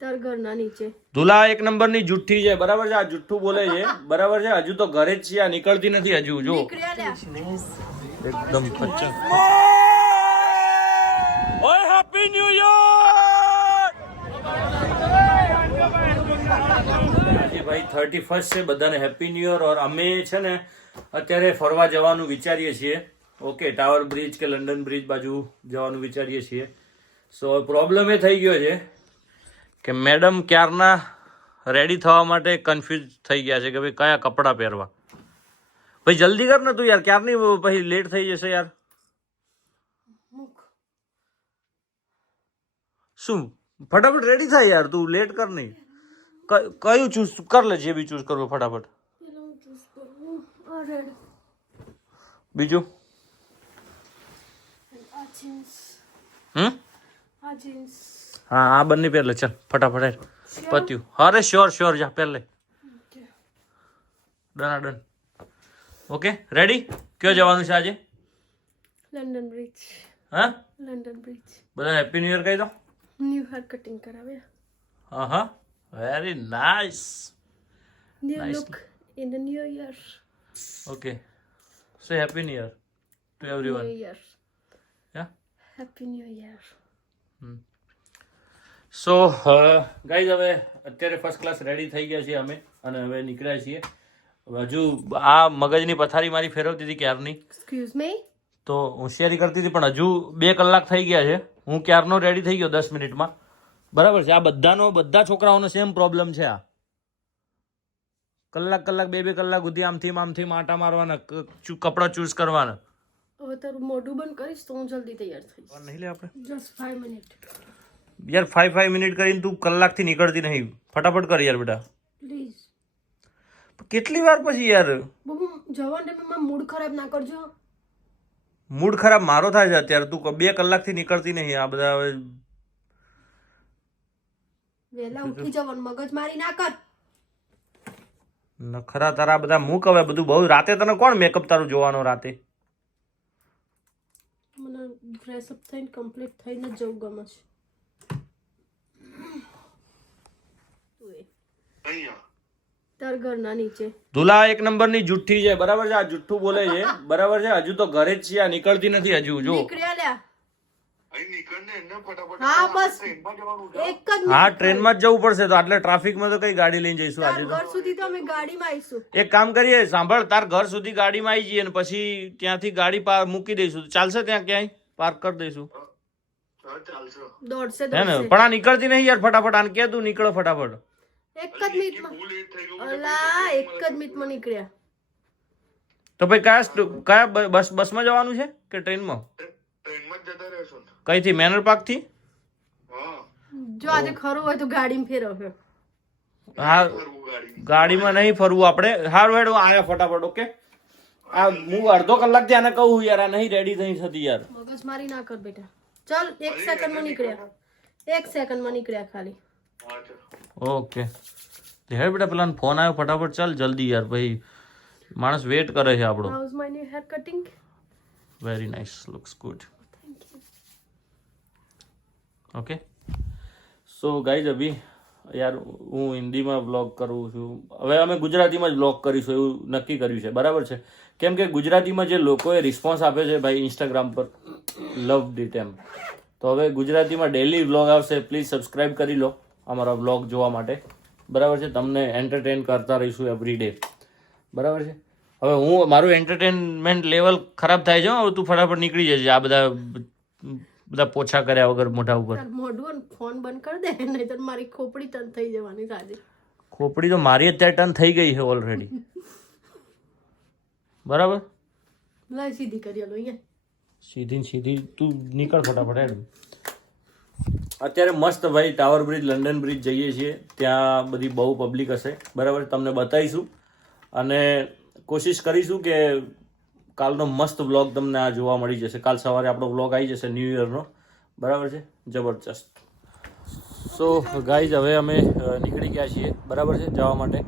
તાર ઘરના નીચે ધુલા એક નંબરની જુઠ્ઠી છે, બરાબર છે? આ જુઠ્ઠું બોલે છે, બરાબર છે? હજુ તો ઘરે જ છે, આ નીકળતી નથી હજુ. જો નીકળ્યા લ્યા. એકદમ પચ્ચા. ઓય હેપી ન્યુ યર! આજે ભાઈ 31st છે, બધાને હેપી ન્યુ યર. ઓર અમે છે ને અત્યારે ફરવા જવાનું વિચારીએ છીએ. ઓકે, ટાવર બ્રિજ કે લંડન બ્રિજ બાજુ જવાનું વિચારીએ છીએ. સો પ્રોબ્લેમ એ થઈ ગયો છે કે મેડમ ક્યારના રેડી થવા માટે કન્ફ્યુઝ થઈ ગયા છે કે ભાઈ કયા કપડાં પહેરવા. ભાઈ જલ્દી કર ને તું યાર, ક્યારની પછી લેટ થઈ જશે યાર. શું ફટાફટ રેડી થાય યાર, તું લેટ કર નહીં. કયું ચૂઝ કર લે, જે બી ચૂઝ કરવું ફટાફટ. બીજું હા, આ બંને પહેર લે, ચાલ ફટાફટ પત્યું. અરે શ્યોર શ્યોર, જા પહેર લે. ડન. Okay ready? ક્યાં જવાનું છે આજે? London bridge. હા, લંડન બ્રિજ. બધા હેપી ન્યુ યર કહી દો. ન્યુ હેર કટિંગ કરાવ્યા. હા, very nice. New look in the new year. Okay, say happy new year to everyone. New year. Yeah happy new year. So guys, હવે અત્યારે first class ready થઈ ગયા છીએ અમે, અને હવે નીકળ્યા છીએ. હજુ આ મગજની પથારી મારી ફેરવતી હતી ક્યારની, એક્સક્યુઝ મી, તો હોશિયારી કરતી હતી, પણ હજુ 2 કલાક થઈ ગયા છે. હું ક્યારનો રેડી થઈ ગયો 10 મિનિટમાં, બરાબર છે? આ બધા છોકરાઓનો સેમ પ્રોબ્લેમ છે. આ કલાક 2 કલાક સુધી આમથી આટા મારવાના, કપડાં ચૂઝ કરવાના. હવે તારું મોઢું બંધ કરીશ તો હું જલ્દી તૈયાર થઈશ. નહીં લે આપણે જસ્ટ 5 મિનિટ. યાર 5 મિનિટ કરીને તું કલાકથી નીકળતી નહીં. ફટાફટ કર યાર બેટા. પ્લીઝ. કેટલી વાર પછી યાર? બહુ જવાન ટાઈમમાં મૂડ ખરાબ ના કરજો. મૂડ ખરાબ મારો થાય છે અત્યારે. તું 2 કલાકથી નીકળતી નહીં. આ બધા હવે વેલા ઉઠી જવાનું, મગજ મારી ના કર. નખરા તારા બધા મૂક હવે. બધું બહુ રાતે તને કોણ મેકઅપ તારું જોવાનો રાતે? મને ફ્રેશ અપ થઈને કમ્પ્લીટ થઈને જ જવું ગમે છે. તાર ઘરના નીચે ધુલા એક નંબરની જુઠ્ઠી છે, બરાબર છે? આ જુઠ્ઠું બોલે છે, બરાબર છે? હજુ તો ઘરે જ છે, આ નીકળતી નથી હજુ. જો નીકળ્યા લ્યા. હા બસ એક જ હા, ટ્રેનમાં જ જવું પડશે. તો આટલે ટ્રાફિકમાં તો કઈ ગાડી લઈને જઈશું આજે? ઘર સુધી તો અમે ગાડીમાં આવીશું. એક કામ કરીએ, સાંભળ, તાર ઘર સુધી ગાડીમાં આવી જઈએ, અને પછી ત્યાંથી ગાડી મૂકી દઈશું. ચાલશે? ત્યાં ક્યાંય પાર્ક કરી દઈશું. દોડશે હે ને? પણ આ નીકળતી નહીં યાર. ફટાફટ આને કે તું નીકળો ફટાફટ. એક જ મિનિટમાં. અલા, એક જ મિનિટમાં નીકળ્યા. તો ભાઈ કયા બસમાં જવાનું છે કે ટ્રેનમાં? કઈથી? મેનર પાર્ક થી? જો આજે ખરું હોય તો ગાડીમાં ફેરવશે. હા, ગાડીમાં નહીં ફરવું આપણે. હારું હેડ, આયા ફટાફટ. ઓકે, આ હું અડધો કલાક થી આને કહું યાર, આ નહીં રેડી થઈ થતી યાર. મગજ મારી ના કર બેટા. ચાલ, 1 સેકન્ડમાં નીકળ્યા. 1 સેકન્ડમાં નીકળ્યા ખાલી. ઓકે હેડ બેટા, પેલા ફોન આવ્યો, ફટાફટ ચાલ જલ્દી યાર. ભાઈ માણસ વેટ કરે છે આપણો. How is my new hair cutting? Very nice, looks good. Okay, so guys, અભી યાર હું હિન્દીમાં વ્લોગ કરું છું. હવે અમે ગુજરાતીમાં જ વ્લોગ કરીશું એવું નક્કી કર્યું છે, બરાબર છે? કેમ કે ગુજરાતીમાં જે લોકોએ રિસ્પોન્સ આપ્યો છે ભાઈ ઇન્સ્ટાગ્રામ પર, લવ ઇટ એમ. તો હવે ગુજરાતીમાં ડેલી વ્લોગ આવશે. પ્લીઝ સબસ્ક્રાઈબ કરી લો અમારા વ્લોગ જોવા માટે, બરાબર છે? તમને એન્ટરટેન કરતા રહીશું એવરી ડે, બરાબર છે? હવે હું મારું એન્ટરટેનમેન્ટ લેવલ ખરાબ થાય છે. હવે તું ફટાફટ નીકળી જજે આ બધા પોછા કર્યા વગર મોઢા ઉપર. મોઢું ફોન બંધ કરી દે, નહીતર મારી ખોપડી ટન થઈ જવાની સાજી. ખોપડી તો મારી અત્યારે ટન થઈ ગઈ છે ઓલરેડી, બરાબર? લાઈ સીધી કરી લો અહીંયા. સીધી તું નીકળ ફટાફટ હેડ. અત્યારે મસ્ત ભાઈ ટાવર બ્રિજ, લંડન બ્રિજ જઈએ છીએ. ત્યાં બધી બહુ પબ્લિક હશે, બરાબર? તમને બતાવીશું અને કોશિશ કરીશું કે કાલનો મસ્ત વ્લોગ તમને આ જોવા મળી જશે. કાલ સવારે આપણો વ્લોગ આવી જશે ન્યૂ યરનો, બરાબર છે? જબરજસ્ત. સો ગાઈઝ, હવે અમે નીકળી ગયા છીએ, બરાબર છે, જવા માટે.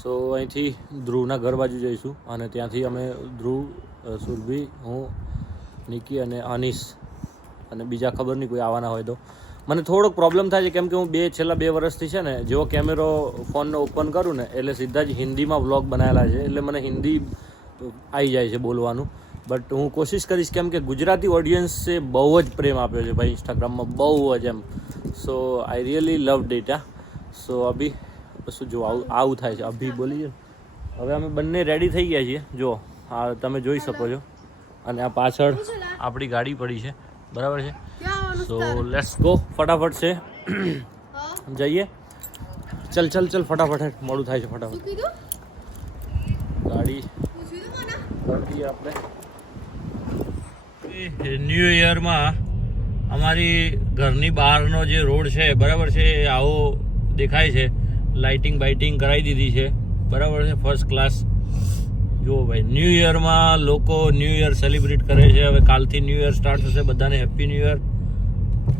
સો અહીંથી ધ્રુવના ઘર બાજુ જઈશું, અને ત્યાંથી અમે ધ્રુવ, સુરભી, હું, નિકી અને અનીશ અને બીજા ખબર નહીં કોઈ આવવાના હોય તો મને થોડોક પ્રોબ્લેમ થાય છે કેમ કે હું છેલ્લા 2 વર્ષથી છે ને જેવો કેમેરો ફોનનો ઓપન કરું ને એટલે સીધા જ હિન્દીમાં વ્લોગ બનાવેલા છે એટલે મને હિન્દી આવી જાય છે બોલવાનું. બટ હું કોશિશ કરીશ કેમ કે ગુજરાતી ઓડિયન્સે બહુ જ પ્રેમ આપ્યો છે ભાઈ ઇન્સ્ટાગ્રામમાં, બહુ જ એમ. સો આઈ રિયલી લવ ડેટા. સો અભી શું જો આવું થાય છે અભી બોલીએ. હવે અમે બંને રેડી થઈ ગયા છીએ, જો આ તમે જોઈ શકો છો. અને આ પાછળ આપણી ગાડી પડી છે, બરાબર છે. સો લેટ્સ ગો, ફટાફટ છે જઈએ. ચલ ચલ ચલ ફટાફટ, મોડું થાય છે ફટાફટ. ગાડી કરીએ આપણે. ન્યૂ યરમાં અમારી ઘરની બહારનો જે રોડ છે, બરાબર છે, આવો દેખાય છે. લાઇટિંગ બાઇટિંગ કરાવી દીધી છે, બરાબર છે, ફર્સ્ટ ક્લાસ. જુઓ ભાઈ, ન્યૂ યરમાં લોકો ન્યૂ યર સેલિબ્રેટ કરે છે. હવે કાલથી ન્યૂ યર સ્ટાર્ટ થશે, બધાને હેપી ન્યૂ યર,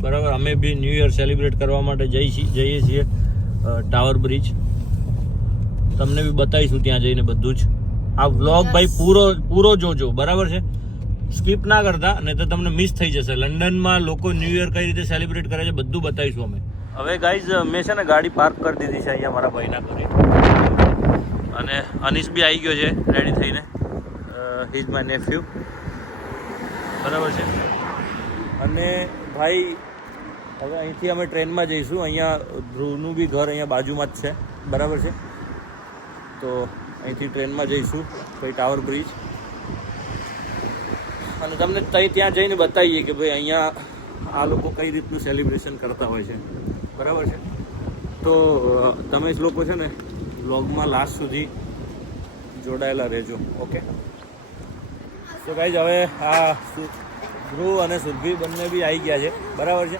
બરાબર. અમે બી ન્યૂ યર સેલિબ્રેટ કરવા માટે જઈએ છીએ ટાવર બ્રિજ. તમને બી બતાવીશું ત્યાં જઈને બધું જ. આ વ્લોગ ભાઈ પૂરો જોજો, બરાબર છે, સ્કીપ ના કરતા, નહીં તો તમને મિસ થઈ જશે. લંડનમાં લોકો ન્યૂ યર કઈ રીતે સેલિબ્રેટ કરે છે બધું બતાવીશું અમે. હવે ગાઈઝ મેં છે ને ગાડી પાર્ક કરી દીધી છે અહીંયા મારા ભાઈના ઘરે. અને અનીશ બી આવી ગયો છે રેડી થઈને. હી ઇઝ માય નેફ્યુ, બરાબર છે. અને ભાઈ હવે અહીંથી અમે ટ્રેનમાં જઈશું. અહીંયા ધ્રુવનું બી ઘર અહીંયા બાજુમાં જ છે, બરાબર છે. તો અહીંથી ટ્રેનમાં જઈશું પછી ટાવર બ્રિજ. અને તમને ત્યાં જઈને બતાવીએ કે ભાઈ અહીંયા આ લોકો કઈ રીતનું સેલિબ્રેશન કરતા હોય છે, બરાબર છે. તો તમે જ લોકો છે ને વ્લોગમાં લાસ્ટ સુધી જોડાયેલા રહેજો, ઓકે. તો ગાઈઝ હવે આ ધ્રુવ અને સુરભી બંને બી આવી ગયા છે, બરાબર છે.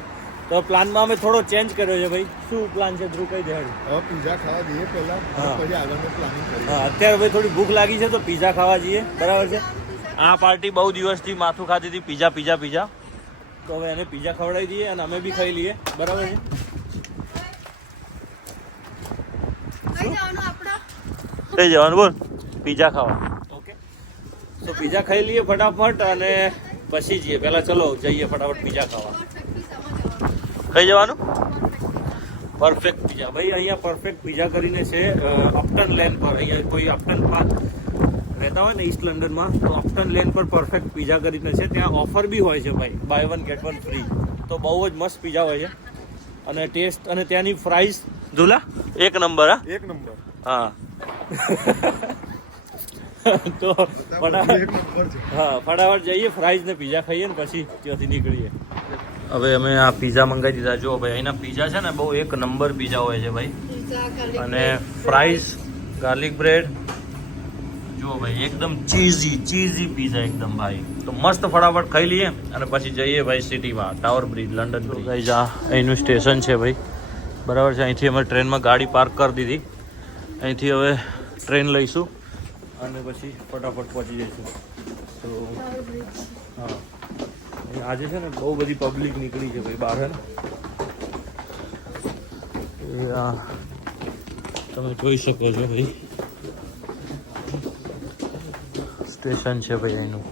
તો પ્લાનમાં અમે થોડો ચેન્જ કર્યો છે ભાઈ. શું પ્લાન છે ધ્રુવ, કઈ દેવાડી? હવે પીઝા ખાવા જઈએ પહેલા, પછી આગળનું પ્લાનિંગ કરીએ. હા, અત્યારે ભાઈ થોડી ભૂખ લાગી છે તો પીઝા ખાવા જઈએ, બરાબર છે. આ પાર્ટી બહુ દિવસથી માથું ખાતી હતી પીઝા. તો હવે એને પીઝા ખવડાવી દઈએ અને અમે બી ખાઈ લઈએ, બરાબર છે. કઈ જવાનું બોલ? પીઝા ખાવા, ઓકે. તો પીઝા ખાઈ લઈએ ફટાફટ અને પછી જઈએ. પહેલાં ચલો જઈએ ફટાફટ પીઝા ખાવા. કઈ જવાનું? પરફેક્ટ પીઝા ભાઈ. અહીંયા પરફેક્ટ પીઝા કરીને છે અપટન લેન પર. અહીંયા કોઈ અપટન પાર્ક રહેતા હોય ને ઈસ્ટ લંડનમાં, તો અપટન લેન પર પરફેક્ટ પીઝા કરીને છે. ત્યાં ઓફર બી હોય છે ભાઈ, બાય 1 get 1 ફ્રી. તો બહુ જ મસ્ત પીઝા હોય છે અને ટેસ્ટ અને ત્યાંની પ્રાઇસ ઝુલા એક નંબર. હા, એક નંબર. હા. તો ફટાફટ જઈએ, ફ્રાઈઝ ને પીઝા ખાઈએ ને પછી ત્યાંથી નીકળીએ. હવે અમે આ પીઝા મંગાવી દીધા. જો ભાઈ અહીંના પીઝા છે ને બહુ એક નંબર પીઝા હોય છે ભાઈ. અને ફ્રાઈઝ, ગાર્લિક બ્રેડ, જુઓ ભાઈ એકદમ ચીઝી પીઝા એકદમ ભાઈ. તો મસ્ત ફટાફટ ખાઈ લઈએ અને પછી જઈએ ભાઈ સિટીમાં, ટાવર બ્રિજ, લંડન બ્રિજ. ભાઈ આ અહીંનું સ્ટેશન છે ભાઈ, બરાબર છે. અહીંથી અમે ટ્રેનમાં ગાડી પાર્ક કરી દીધી. અહીંથી હવે ટ્રેન લઈશું અને પછી ફટાફટ પહોંચી જઈશું. તો હા, આજે છે ને બહુ બધી પબ્લિક નીકળી છે ભાઈ બહાર. તમે જોઈ શકો છો ભાઈ, સ્ટેશન છે ભાઈ અહીંનું.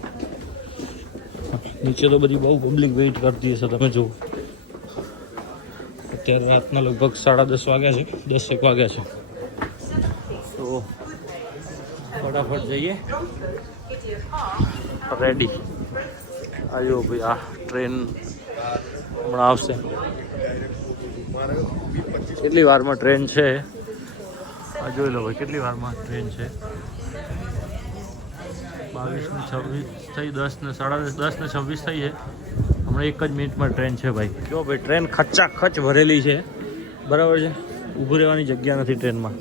નીચે તો બધી બહુ પબ્લિક વેઇટ કરતી હશે, તમે જુઓ. અત્યારે રાતના લગભગ 10:30 વાગ્યા છે, 10 વાગ્યા છે. તો ફટાફટ જઈએ, રેડી. આ જો ભાઈ આ ટ્રેન હમણાં આવશે. કેટલી વારમાં ટ્રેન છે આ જોઈ લો ભાઈ, કેટલી વારમાં ટ્રેન છે. 22:26 થઈ, 10:10:26 થઈ છે. હમણાં 1 જ મિનિટમાં ટ્રેન છે ભાઈ. જો ભાઈ ટ્રેન ખચાખચ ભરેલી છે, બરાબર છે. ઊભું રહેવાની જગ્યા નથી ટ્રેનમાં.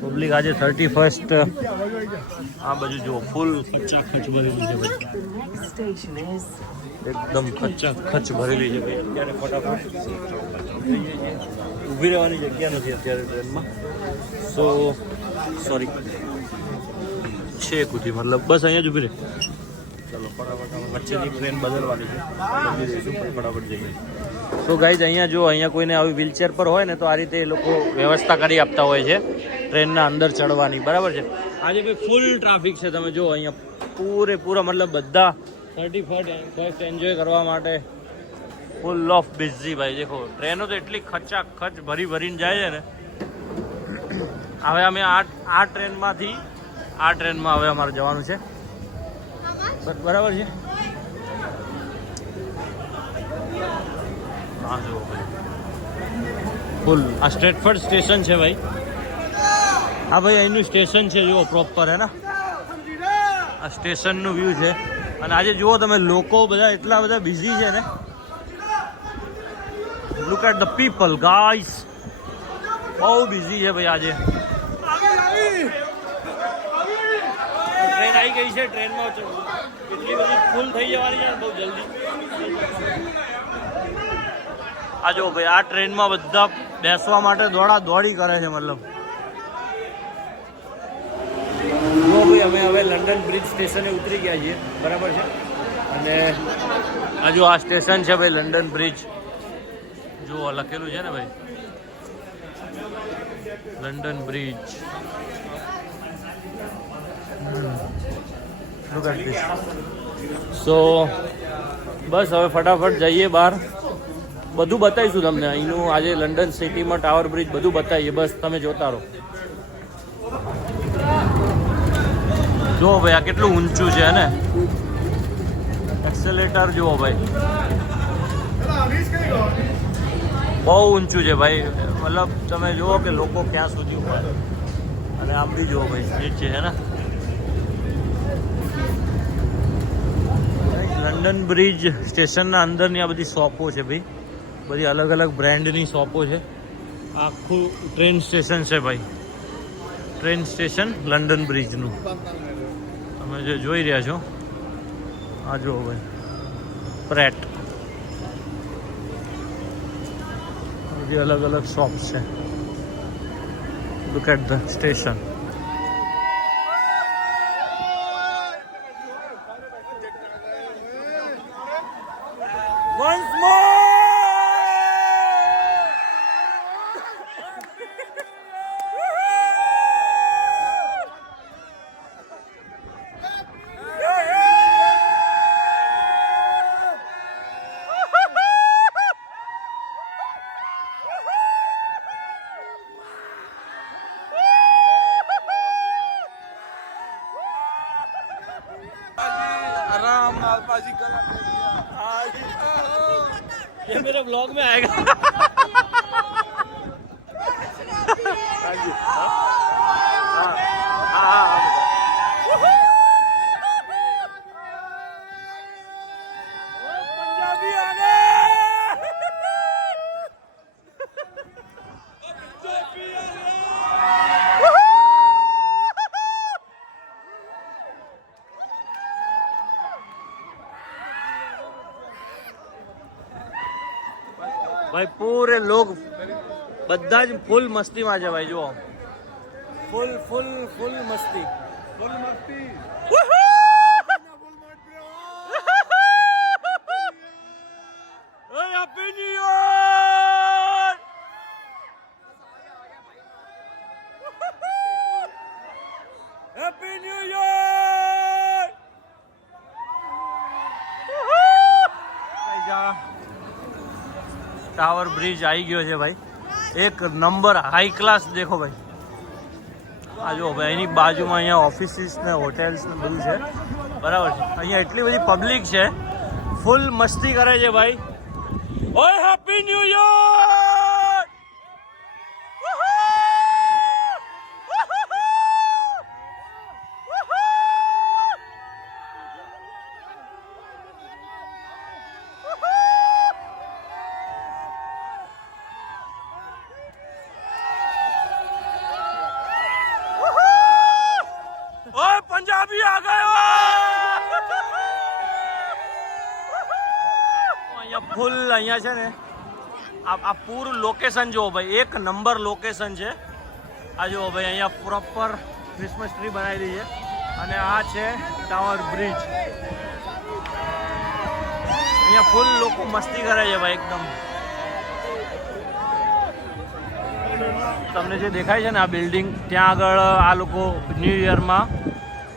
પબ્લિક આજે 31st આ બાજુ જો ફૂલ ખચાખચ ભરેલી છે ભાઈ, એકદમ ખચાખચ ભરેલી છે ભાઈ. અત્યારે ફટાફટ ઊભી રહેવાની જગ્યા નથી અત્યારે ટ્રેનમાં. સો સોરી છે કુથી, મતલબ બસ અહીંયા જ ઊભી રહે. ચલો ફટાફટ વચ્ચેની ટ્રેન બદલવાની છે, બદલી દઈશું ફટાફટ જઈએ. તો ગાઈઝ અહીંયા જો અહીંયા કોઈને આવી વ્હીલચેર પર હોય ને તો આ રીતે એ લોકો વ્યવસ્થા કરી આપતા હોય છે ટ્રેનના અંદર ચડવાની, બરાબર છે. આજે ભાઈ ફૂલ ટ્રાફિક છે, તમે જો અહીંયા પૂરેપૂરા, મતલબ બધા 31st એન્જોય કરવા માટે ફૂલ ઓફ બિઝી ભાઈ. દેખો ટ્રેનો તો એટલી ખચાખચ ભરી ભરીને જાય છે ને. હવે અમે આ ટ્રેનમાંથી આ ટ્રેનમાં હવે અમારે જવાનું છે. બરાબર છે. હા જુઓ ભાઈ ફૂલ આ સ્ટ્રેટફર્ડ સ્ટેશન છે ભાઈ. હા ભાઈ અહીંનું સ્ટેશન છે જુઓ પ્રોપર હે ને. આ સ્ટેશનનું વ્યૂ છે. અને આજે જુઓ તમે લોકો બધા એટલા બધા બિઝી છે ને. Look at the people guys. બહુ બિઝી છે ભાઈ આજે. ટ્રેન આવી ગઈ છે. ટ્રેનમાં એટલી બધી ફૂલ થઈ જવાની છે બહુ જલ્દી. આ જો ભાઈ આ ટ્રેનમાં બધા બેસવા માટે દોડી કરે છે. મતલબ જો ભાઈ અમે હવે લંડન બ્રિજ સ્ટેશને ઉતરી ગયા છીએ. બરાબર છે. અને આ જો આ સ્ટેશન છે ભાઈ લંડન બ્રિજ. જો લખેલું છે ને ભાઈ લંડન બ્રિજ. સો બસ હવે ફટાફટ જઈએ બહાર. બધું બતાવીશું તમને અહીંનું. આજે લંડન સિટીમાં ટાવર બ્રિજ બધું બતાવીએ. બસ તમે જોતા રહો. જુઓ ભાઈ આ કેટલું ઊંચું છે ને. એક્સેલેટર જુઓ ભાઈ બહુ ઊંચું છે ભાઈ. મતલબ તમે જુઓ કે લોકો ક્યાં સુધી ઉભા. અને આમ બી જુઓ ભાઈ નીચે છે ને. લંડન બ્રિજ સ્ટેશનના અંદરની આ બધી શોપો છે ભાઈ. બધી અલગ અલગ બ્રાન્ડની શોપો છે. આખું ટ્રેન સ્ટેશન છે ભાઈ. ટ્રેન સ્ટેશન લંડન બ્રિજનું તમે જે જોઈ રહ્યા છો. આ જુઓ ભાઈ પ્રેટ. બધી અલગ અલગ શોપ્સ છે. Look at the station. Once more! आराम नालपाजी करा ये मेरे ब्लॉग में आएगा. पंजाबी आ गए. ભાઈ પૂરે લોગ બધા જ ફૂલ મસ્તીમાં છે ભાઈ. જુઓ ફૂલ ફૂલ ફૂલ મસ્તી. फुल मस्ती happy new year. Happy new year. Tower bridge આવી ગયો છે ભાઈ. એક નંબર હાઈ ક્લાસ. દેખો ભાઈ આ જો ભાઈ એની બાજુમાં અહીંયા ઓફિસીસ ને હોટેલ્સ ને બધું છે. બરાબર છે. અહીંયા એટલી બધી પબ્લિક છે. ફૂલ મસ્તી કરે છે ભાઈ. ઓય હેપી ન્યુ યર. ओए पंजाबी आ गए. અહીંયા ફૂલ અહીંયા છે ને આ પૂરું લોકેશન જુઓ ભાઈ. એક નંબર લોકેશન છે. આ જુઓ ભાઈ અહીંયા પ્રોપર ક્રિસમસ ટ્રી બનાવેલી છે. અને આ છે ટાવર બ્રિજ. અહીંયા ફૂલ લોકો મસ્તી કરે છે ભાઈ એકદમ. તમને જે દેખાય છે ને આ બિલ્ડિંગ ત્યાં આગળ આ લોકો ન્યૂ યરમાં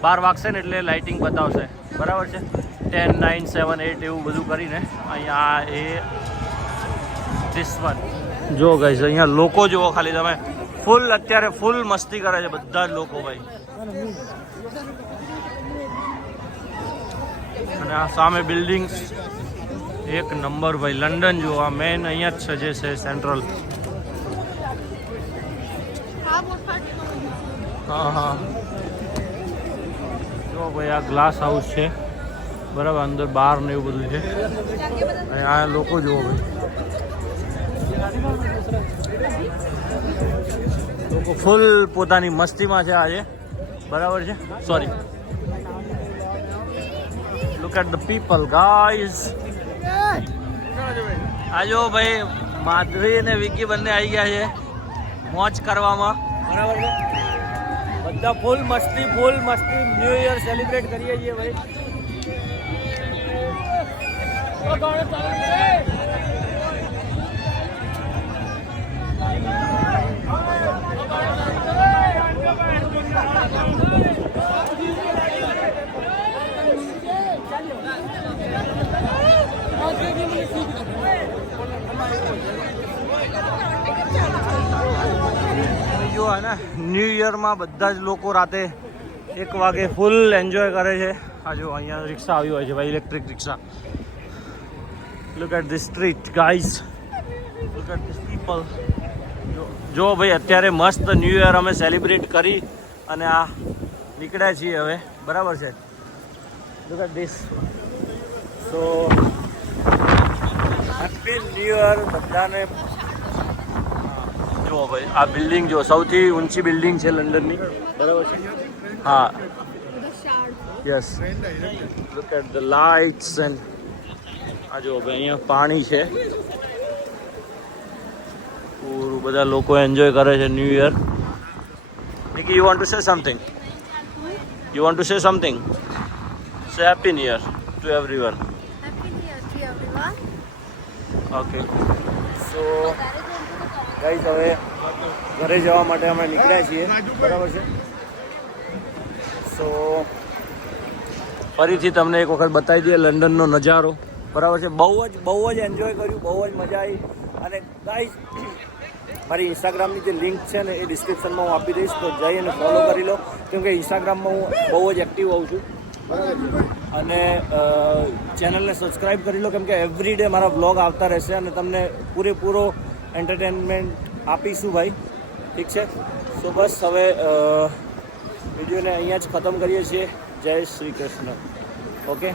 12 વાગશે ને એટલે લાઇટિંગ બતાવશે. બરાબર છે. 10, 9, 7, 8 એવું બધું કરીને અહીંયા એ ધીસ વન. જો ગાઈસ અહીંયા લોકો જુઓ ખાલી તમે, ફૂલ અત્યારે ફૂલ મસ્તી કરે છે બધા જ લોકો ભાઈ. અને આ સામે બિલ્ડિંગ એક નંબર ભાઈ. લંડન જુઓ, આ મેન અહીંયા જ છે જે છે સેન્ટ્રલ. હા હા જો ભાઈ આ ગ્લાસ હાઉસ છે બરાબર, અંદર બહાર ને એવું બધું છે. અને આ લોકો જુઓ ભાઈ, લોકો ફૂલ પોતાની મસ્તીમાં છે આજે બરાબર છે. Sorry, look at the people guys. આ જો ભાઈ માધવી અને વિકી બંને આવી ગયા છે મોજ કરવામાં બરાબર છે. બધા ફૂલ મસ્તી ન્યૂ યર સેલિબ્રેટ કરીએ છીએ ભાઈ. જો ને ન્યૂ યરમાં બધા જ લોકો રાતે 1 વાગે ફૂલ એન્જોય કરે છે. આ જો અહીંયા રિક્ષા આવી હોય છે ભાઈ, electric rickshaw. Look at this street guys, look at this people. જો ભાઈ અત્યારે મસ્ત ન્યૂ યર અમે સેલિબ્રેટ કરી અને આ નીકળ્યા છીએ હવે બરાબર છે. Look at this. So happy new year બધાને. જુઓ ભાઈ આ બિલ્ડિંગ જો સૌથી ઊંચી બિલ્ડિંગ છે લંડનની બરાબર છે. હા yes, look at the lights and આ જુઓ ભાઈ અહીંયા પાણી છે પૂરું. બધા લોકો એન્જોય કરે છે new year. Nikki, you want to say something? You want to say something? Say happy new year to everyone. Happy new year to everyone. Okay so guys હવે ઘરે જવા માટે અમે નીકળ્યા છીએ બરાબર છે. સો ફરીથી તમને એક વખત બતાવી દઈએ લંડનનો નજારો બરાબર છે. બહુ જ એન્જોય કર્યું, બહુ જ મજા આવી. અને ગાઈઝ મારી ઇન્સ્ટાગ્રામની જે લિંક છે ને એ ડિસ્ક્રિપ્શનમાં હું આપી દઈશ, તો જઈ અને ફોલો કરી લો. કેમકે ઇન્સ્ટાગ્રામમાં હું બહુ જ એક્ટિવ હોઉં છું અને ચેનલને સબસ્ક્રાઈબ કરી લો, કેમકે એવરી ડે મારા વ્લોગ આવતા રહેશે અને તમને પૂરેપૂરો એન્ટરટેનમેન્ટ આપીશું ભાઈ. ઠીક છે. સો બસ હવે વિડીયોને અહીંયા જ ખતમ કરીએ છીએ. જય શ્રી કૃષ્ણ. ઓકે.